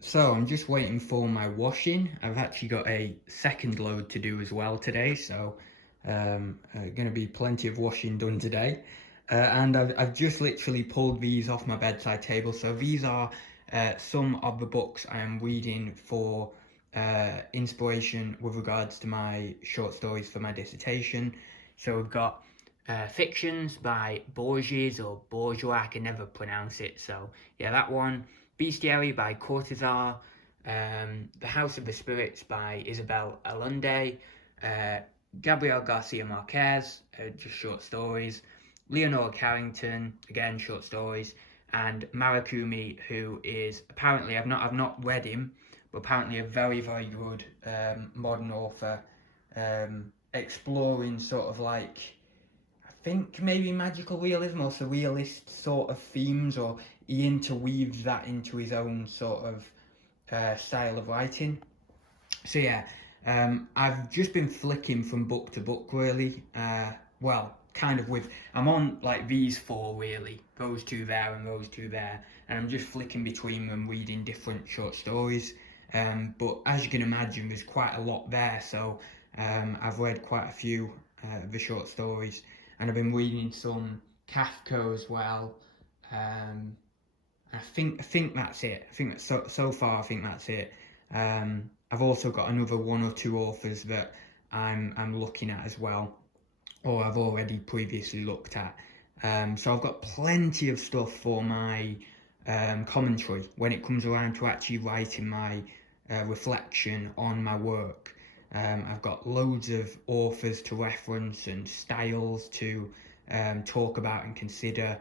So I'm just waiting for my washing. I've actually got a second load to do as well today, so going to be plenty of washing done today. And I've just literally pulled these off my bedside table. So these are some of the books I am reading for inspiration with regards to my short stories for my dissertation. So we've got Fictions by Borges or Bourgeois, I can never pronounce it. So yeah, that one. Bestiary by Cortazar, The House of the Spirits by Isabel Allende, uh, Gabriel Garcia Marquez, just short stories, Leonora Carrington, again short stories, and Marakumi, who is apparently I've not read him, but apparently a very good modern author, exploring sort of like I think maybe magical realism or surrealist sort of themes, or he interweaves that into his own sort of style of writing. So yeah, I've just been flicking from book to book really. Well, kind of with I'm on like these four really, those two there and those two there, and I'm just flicking between them, reading different short stories. But as you can imagine, there's quite a lot there, so I've read quite a few of the short stories, and I've been reading some Kafka as well. Um, I think that's it. I think that so far I think that's it. I've also got another one or two authors that I'm looking at as well, or I've already previously looked at. So I've got plenty of stuff for my commentary when it comes around to actually writing my reflection on my work. I've got loads of authors to reference and styles to talk about and consider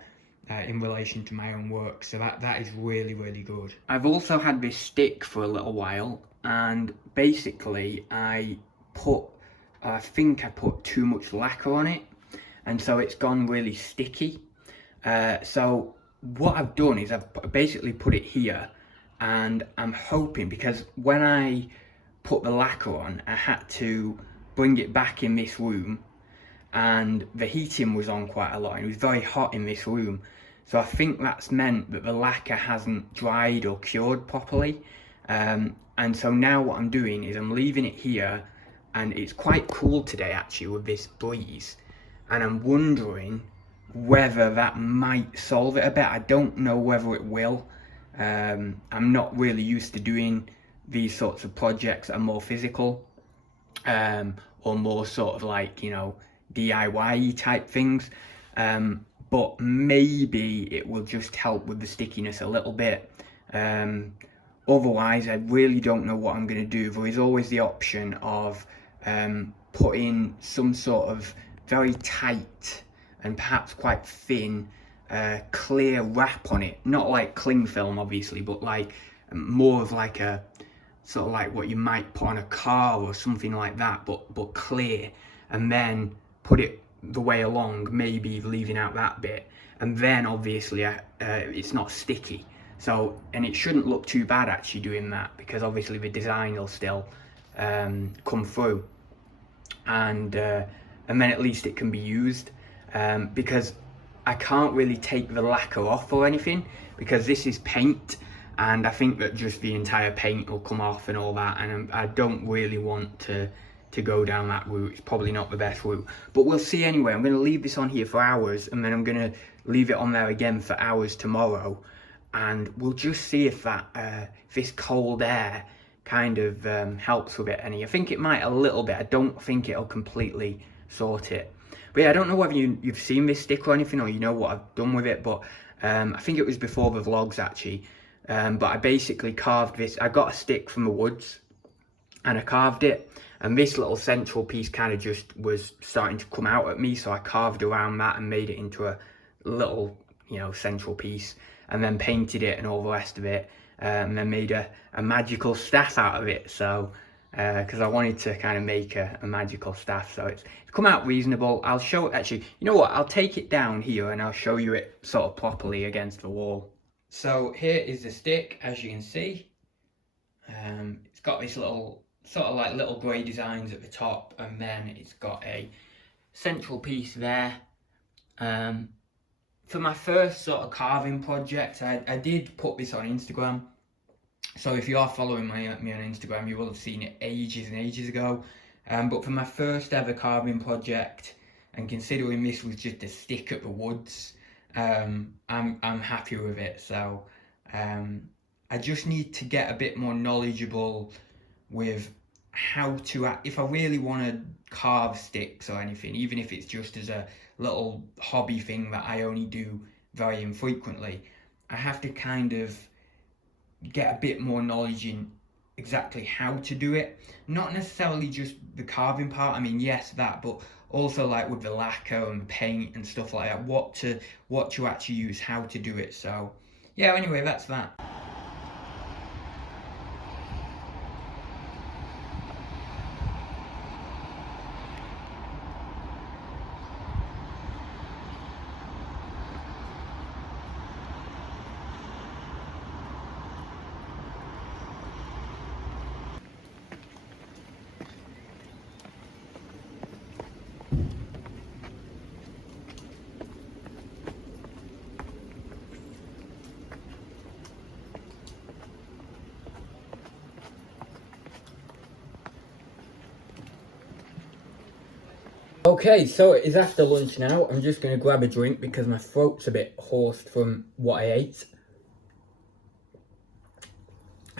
in relation to my own work. So that is really good. I've also had this stick for a little while, and basically I think I put too much lacquer on it, and so it's gone really sticky. So what I've done is I've basically put it here, and I'm hoping, because when I put the lacquer on, I had to bring it back in this room, and the heating was on quite a lot, and it was very hot in this room. So I think that's meant that the lacquer hasn't dried or cured properly. And so now what I'm doing is I'm leaving it here, and it's quite cool today actually with this breeze. And I'm wondering whether that might solve it a bit. I don't know whether it will. I'm not really used to doing these sorts of projects that are more physical, or more sort of like, DIY type things. But maybe it will just help with the stickiness a little bit. Otherwise, I really don't know what I'm going to do. There is always the option of putting some sort of very tight and perhaps quite thin clear wrap on it. Not like cling film, obviously, but like more of like a sort of like what you might put on a car or something like that, but clear, and then put it the way along, maybe leaving out that bit, and then obviously it's not sticky. So, and it shouldn't look too bad actually doing that, because obviously the design will still come through, and then at least it can be used, because I can't really take the lacquer off or anything, because this is paint, and I think that just the entire paint will come off and all that, and I don't really want to go down that route. It's probably not the best route, but we'll see anyway. I'm going to leave this on here for hours, and then I'm going to leave it on there again for hours tomorrow, and we'll just see if that this cold air kind of helps with it any. I think it might a little bit. I don't think it'll completely sort it. But yeah, I don't know whether you've seen this stick or anything, or you know what I've done with it, but I think it was before the vlogs actually. But I basically carved this. I got a stick from the woods, and I carved it, and this little central piece kind of just was starting to come out at me, so I carved around that and made it into a little, central piece, and then painted it and all the rest of it, and then made a magical staff out of it. So because I wanted to kind of make a magical staff, so it's come out reasonable. I'll show it actually, you know what, I'll take it down here and I'll show you it sort of properly against the wall. So here is the stick, as you can see. It's got this little sort of like little grey designs at the top, and then it's got a central piece there. For my first sort of carving project, I did put this on Instagram, So if you are following me on Instagram, you will have seen it ages and ages ago. But for my first ever carving project, and considering this was just a stick at the woods, I'm happy with it. So I just need to get a bit more knowledgeable with how to, if I really want to carve sticks or anything, even if it's just as a little hobby thing that I only do very infrequently, I have to kind of get a bit more knowledge in exactly how to do it. Not necessarily just the carving part, I mean, yes, that, but also like with the lacquer and paint and stuff like that, what to actually use, how to do it. So yeah, anyway, that's that. Okay, so it is after lunch now. I'm just going to grab a drink because my throat's a bit hoarse from what I ate.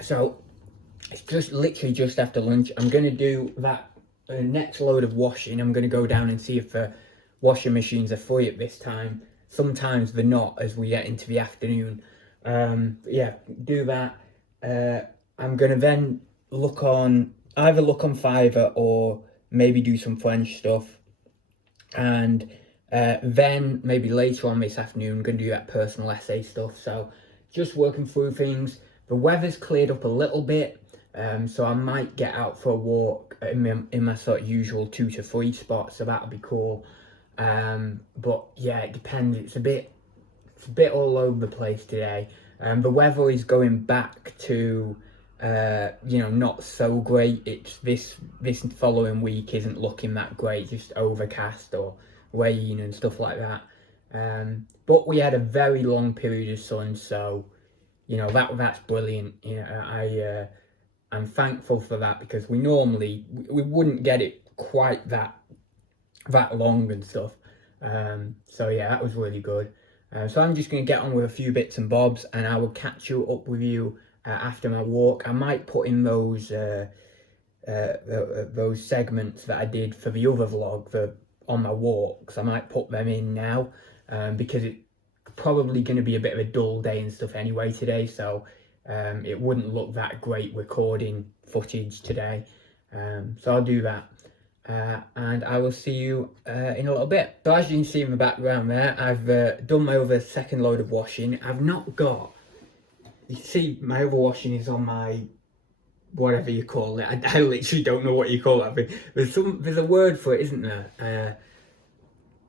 So it's just literally just after lunch. I'm going to do that next load of washing. I'm going to go down and see if the washing machines are free at this time. Sometimes they're not as we get into the afternoon. Yeah, do that. I'm going to then either look on Fiverr or maybe do some French stuff. And then maybe later on this afternoon, I'm going to do that personal essay stuff. So just working through things. The weather's cleared up a little bit, so I might get out for a walk in my sort of usual 2 to 3 spots, so that'll be cool. But yeah, it depends. It's a bit all over the place today. The weather is going back to not so great. It's this following week isn't looking that great, just overcast or rain and stuff like that. But we had a very long period of sun, so that's brilliant. I'm thankful for that because we wouldn't get it quite that long and stuff. So yeah, that was really good. So I'm just going to get on with a few bits and bobs, and I will catch you up with you after my walk. I might put in those segments that I did for the other vlog on my walks. I might put them in now because it's probably going to be a bit of a dull day and stuff anyway today. So it wouldn't look that great recording footage today. So I'll do that. And I will see you in a little bit. So as you can see in the background there, I've done my other second load of washing. I've not got, you see my other washing is on my, whatever you call it. I literally don't know what you call it. There's a word for it, isn't there?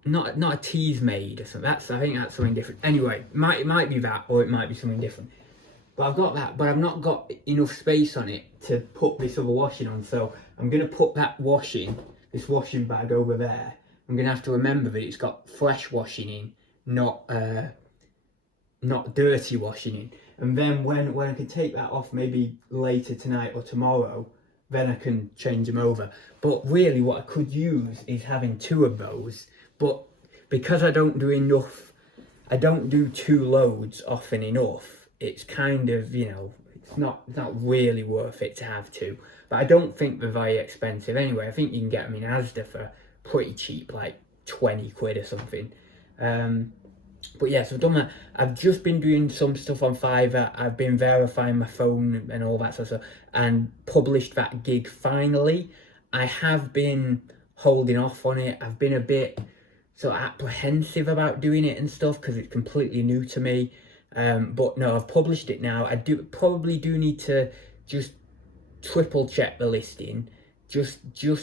Not a tease made or something. I think that's something different. Anyway, it might be that, or it might be something different. But I've got that, but I've not got enough space on it to put this other washing on. So I'm going to put this washing bag over there. I'm going to have to remember that it's got fresh washing in, not dirty washing in. And then when I can take that off, maybe later tonight or tomorrow, then I can change them over. But really what I could use is having 2 of those. But because I don't do 2 loads often enough, it's kind of, it's not really worth it to have 2. But I don't think they're very expensive anyway. I think you can get them in Asda for pretty cheap, like 20 quid or something. But yeah, so I've done that. I've just been doing some stuff on Fiverr. I've been verifying my phone and all that sort of stuff, and published that gig finally. I have been holding off on it. I've been a bit sort of apprehensive about doing it and stuff because it's completely new to me. But no, I've published it now. I probably do need to just triple check the listing just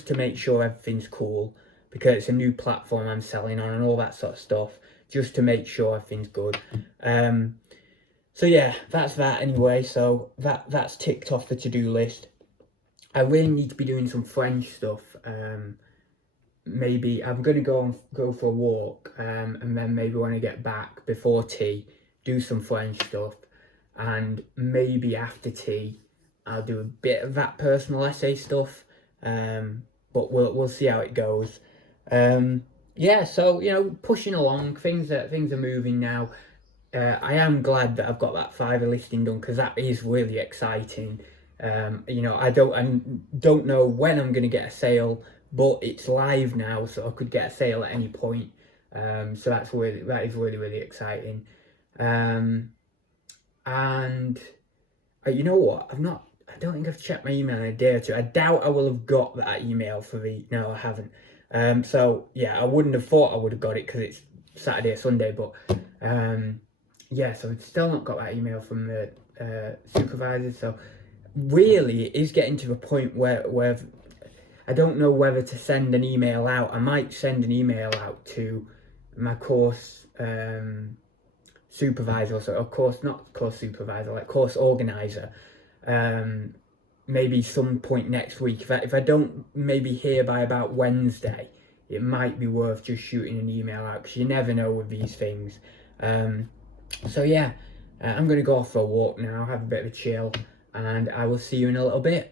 to make sure everything's cool, because it's a new platform I'm selling on and all that sort of stuff, just to make sure everything's good. So yeah, that's that anyway. So that's ticked off the to-do list. I really need to be doing some French stuff. Maybe I'm going to go for a walk, and then maybe when I get back before tea, do some French stuff. and maybe after tea I'll do a bit of that personal essay stuff, but we'll see how it goes. Yeah, so pushing along, things are moving now. I am glad that I've got that Fiverr listing done, because that is really exciting. I don't know when I'm going to get a sale, but it's live now, so I could get a sale at any point. So that is really exciting. And you know what? I don't think I've checked my email in a day or two. I doubt I will have got that email no, I haven't. So yeah, I wouldn't have thought I would have got it because it's Saturday or Sunday, but yeah, so I've still not got that email from the supervisor. So really, it is getting to the point where I don't know whether to send an email out. I might send an email out to my course supervisor, so of course not course supervisor, like course organizer. Maybe some point next week. If I don't maybe hear by about Wednesday, it might be worth just shooting an email out, because you never know with these things. So yeah, I'm going to go off for a walk now, have a bit of a chill, and I will see you in a little bit.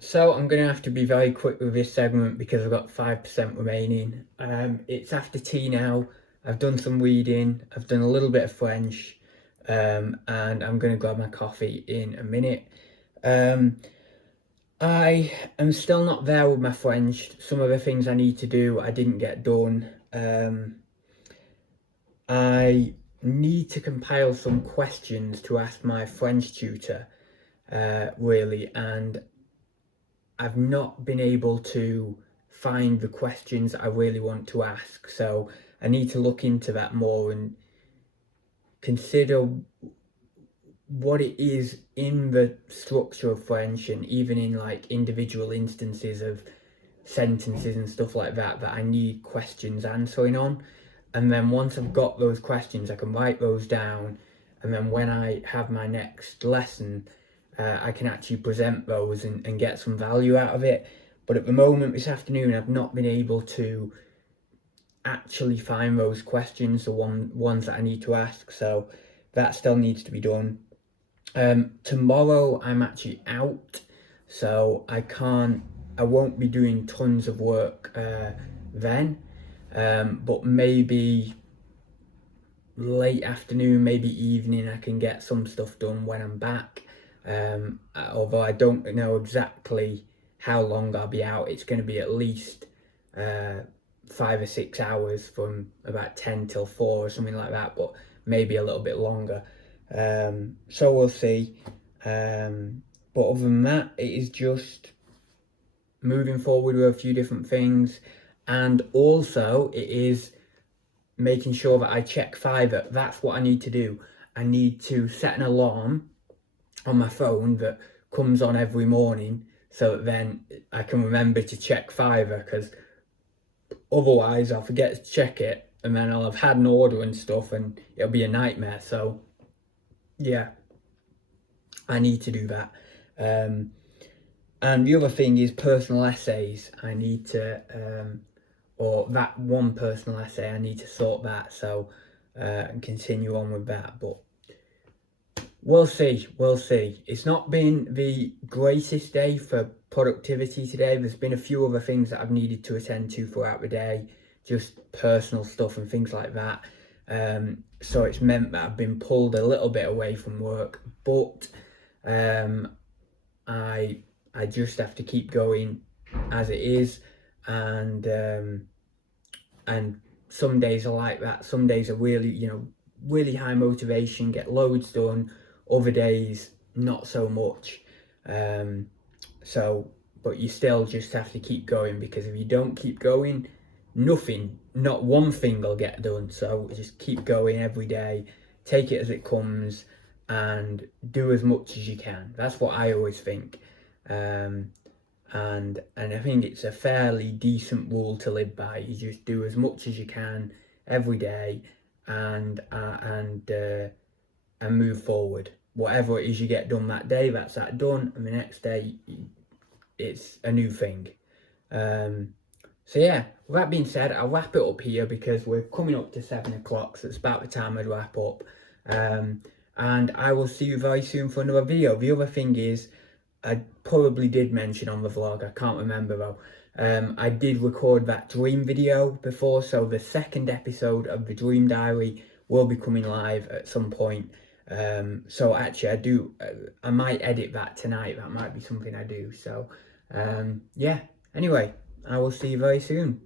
So I'm going to have to be very quick with this segment because I've got 5% remaining. It's after tea now. I've done some reading. I've done a little bit of French, and I'm going to grab my coffee in a minute. I am still not there with my French. Some of the things I need to do, I didn't get done. I need to compile some questions to ask my French tutor, really, and I've not been able to find the questions I really want to ask. So I need to look into that more and consider what it is in the structure of French, and even in like individual instances of sentences and stuff like that I need questions answering on. And then once I've got those questions, I can write those down, and then when I have my next lesson, I can actually present those and get some value out of it. But at the moment, this afternoon, I've not been able to actually find those questions, the ones that I need to ask. So that still needs to be done. Tomorrow, I'm actually out, so I won't be doing tons of work then. But maybe late afternoon, maybe evening, I can get some stuff done when I'm back. Although I don't know exactly how long I'll be out. It's going to be at least 5 or 6 hours, from about 10 till 4 or something like that, but maybe a little bit longer. So we'll see. But other than that, it is just moving forward with a few different things, and also it is making sure that I check Fiverr. That's what I need to do. I need to set an alarm on my phone that comes on every morning, so that then I can remember to check Fiverr, because otherwise I'll forget to check it, and then I'll have had an order and stuff, and it'll be a nightmare. So yeah, I need to do that. And the other thing is personal essays. I need to, or that one personal essay, I need to sort that, so and continue on with that. But we'll see. It's not been the greatest day for productivity today. There's been a few other things that I've needed to attend to throughout the day, just personal stuff and things like that. So it's meant that I've been pulled a little bit away from work, but I just have to keep going as it is, and some days are like that. Some days are really, really high motivation, get loads done. Other days, not so much. But you still just have to keep going, because if you don't keep going, not one thing will get done. So just keep going every day, take it as it comes, and do as much as you can. That's what I always think. And I think it's a fairly decent rule to live by. You just do as much as you can every day, and move forward. Whatever it is you get done that day, that's that done, and the next day it's a new thing. So yeah, with that being said, I'll wrap it up here because we're coming up to 7 o'clock, so it's about the time I'd wrap up. And I will see you very soon for another video. The other thing is, I probably did mention on the vlog, I can't remember though, I did record that dream video before, so the second episode of the Dream Diary will be coming live at some point. So actually I might edit that tonight. That might be something I do. So yeah, anyway, I will see you very soon.